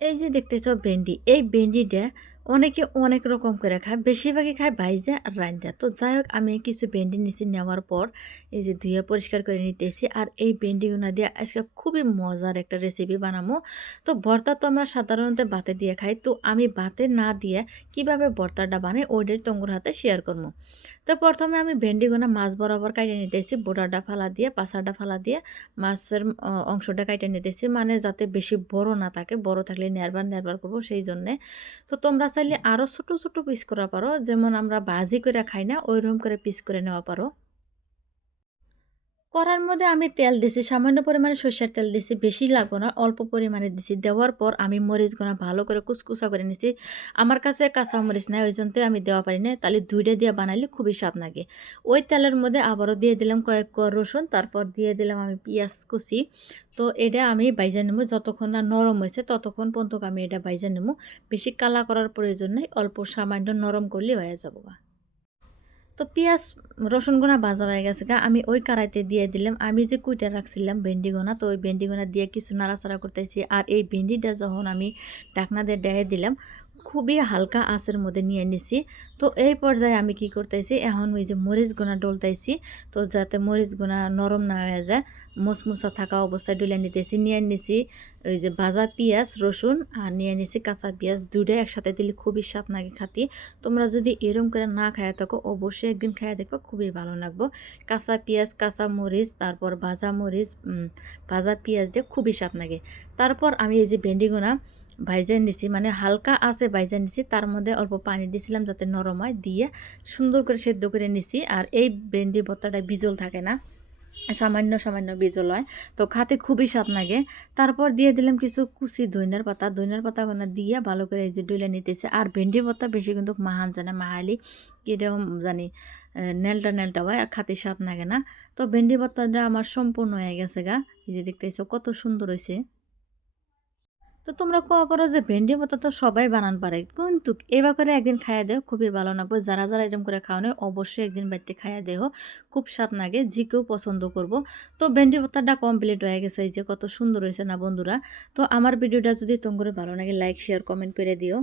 এই যে দেখতেছ ভেন্ডি এই ভেন্ডিটা অনেকে অনেক রকম করে খায়, বেশিরভাগই খায় ভাইজা আর রান্দা তো যাই হোক, আমি কিছু ভেন্ডি নিচে নেওয়ার পর, এই যে ধুয়ে পরিষ্কার করে নিতেছি আর এই ভেন্ডিগুনা দিয়ে আজকে খুবই মজার একটা রেসিপি বানাবো তো ভর্তা তো আমরা সাধারণত বাতে দিয়ে খাই, তো আমি বাতে না দিয়ে কীভাবে ভর্তাটা বানাই ওইটাই তঙ্গুর হাতে শেয়ার করব তো প্রথমে আমি ভেন্ডিগুনা মাছ বরাবর কাটিয়ে নিতেছি, বোটাটা ফালা দিয়ে পাশাটা ফালা দিয়ে মাছের অংশটা কাটিয়ে নিতেছি মানে যাতে বেশি বড় না থাকে, বড় থাকলে নেরবার নেরবার করব সেই জন্যে। তো তোমরা চাইলে আরও ছোটো ছোটো পিস করা পারো যেমন আমরা ভাজি করে খাই না ওইরকম করে পিস করে নেওয়া পারো করার মধ্যে আমি তেল দিছি, সামান্য পরিমাণে সর্ষের তেল দিছি, বেশি লাগবো না, অল্প পরিমাণে দিছি। দেওয়ার পর আমি মরিচগুলো ভালো করে কুচকুচা করে নিছি। আমার কাছে কাঁচা মরিচ নাই ওই জন্য আমি দেওয়া পারি না তাহলে দুইটা দিয়ে বানাইলে খুবই স্বাদ লাগে। ওই তেলের মধ্যে আবারও দিয়ে দিলাম কয়েক কোয়া রসুন, তারপর দিয়ে দিলাম আমি পেঁয়াজ কুচি। তো এটা আমি বাইজা নেব যতক্ষণ না নরম হয়েছে, ততক্ষণ পর্যন্ত আমি এটা বাইজা নেব বেশি কালা করার প্রয়োজন নেই, অল্প সামান্য নরম করলে হয়ে যাব তো পেঁয়াজ রসুনগুনা ভাজা হয়ে গেছে গা। আমি ওই কড়াইতে দিয়ে দিলাম। আমি যে কুইটা রাখছিলাম ভেন্ডি গোনা তো ওই ভেন্ডি গোনা দিয়ে কিছু নাড়াচাড়া করতেছি। আর এই ভেন্ডিটা যখন আমি ডাকনা দিয়ে দিলাম খুবই হালকা আঁচের মধ্যে নিয়ে নিছি। তো এই পর্যায়ে আমি কি করতেছি, এখন ওই যে মরিচ গোনা ডলতাইছি। তো যাতে মরিচ গোনা নরম না হয়ে যায় মশমুসা থাকা অবস্থায় ডলে নিতেছি। নিয়ে নিছি ওই যে ভাজা পেঁয়াজ, রসুন আর নিয়ে নিছি কাঁচা পেঁয়াজ। দুইটাই একসাথে দিলে খুবই স্বাদ লাগে খাতি। তোমরা যদি এরম করে না খায়া থাকো, অবশ্যই একদিন খায়া দেখবে, খুবই ভালো লাগবো। কাঁচা পেঁয়াজ, কাঁচা মরিচ, তারপর ভাজা মরিচ ভাজা পেঁয়াজ দিয়ে খুবই স্বাদ লাগে। তারপর আমি এই যে ভেন্ডিগুনা ভাইজা নিছি মানে হালকা আছে ভাইজা নিছি, তার মধ্যে অল্প পানি দিয়েছিলাম যাতে নরম হয়, দিয়ে সুন্দর করে সেদ্ধ করে নিছি। আর এই ভেন্ডির ভর্তাটা বিজল থাকে না, সামান্য সামান্য বিজল হয়, তো খাতে খুবই স্বাদ লাগে। তারপর দিয়ে দিলাম কিছু কুচি দইনার পাতা। দইনার পাতাগুলো দিয়ে ভালো করে এই যে ডুলে নিতেছে। আর ভেন্ডি ভর্তা বেশি কিন্তু মাহান জানে মাহালি কীরকম জানি নেলটা নেলটা হয় আর খাতে স্বাদ লাগে না। তো ভেন্ডি ভর্তাটা আমার সম্পূর্ণ হয়ে গেছে গা। এই যে দেখতেছো কত সুন্দর হয়েছে তো তোমরা কোয়া পারো যে ভেন্ডি মতো তো সবাই বানান পারে। কিন্তু এবার করে একদিন খাইয়া দেও, খুবই ভালো লাগবে। যারা যারা এরকম করে খাওয়ানো অবশ্যই একদিন বাড়িতে খাইয়া দেহ খুব স্বাদ লাগে যে কেউ পছন্দ করব। তো ভেন্ডি পাতাটা কমপ্লিট হয়ে গেছে, এই যে কত সুন্দর হয়েছে না বন্ধুরা? তো আমার ভিডিওটা যদি তোমার ভালো লাগে লাইক শেয়ার কমেন্ট করে দিও।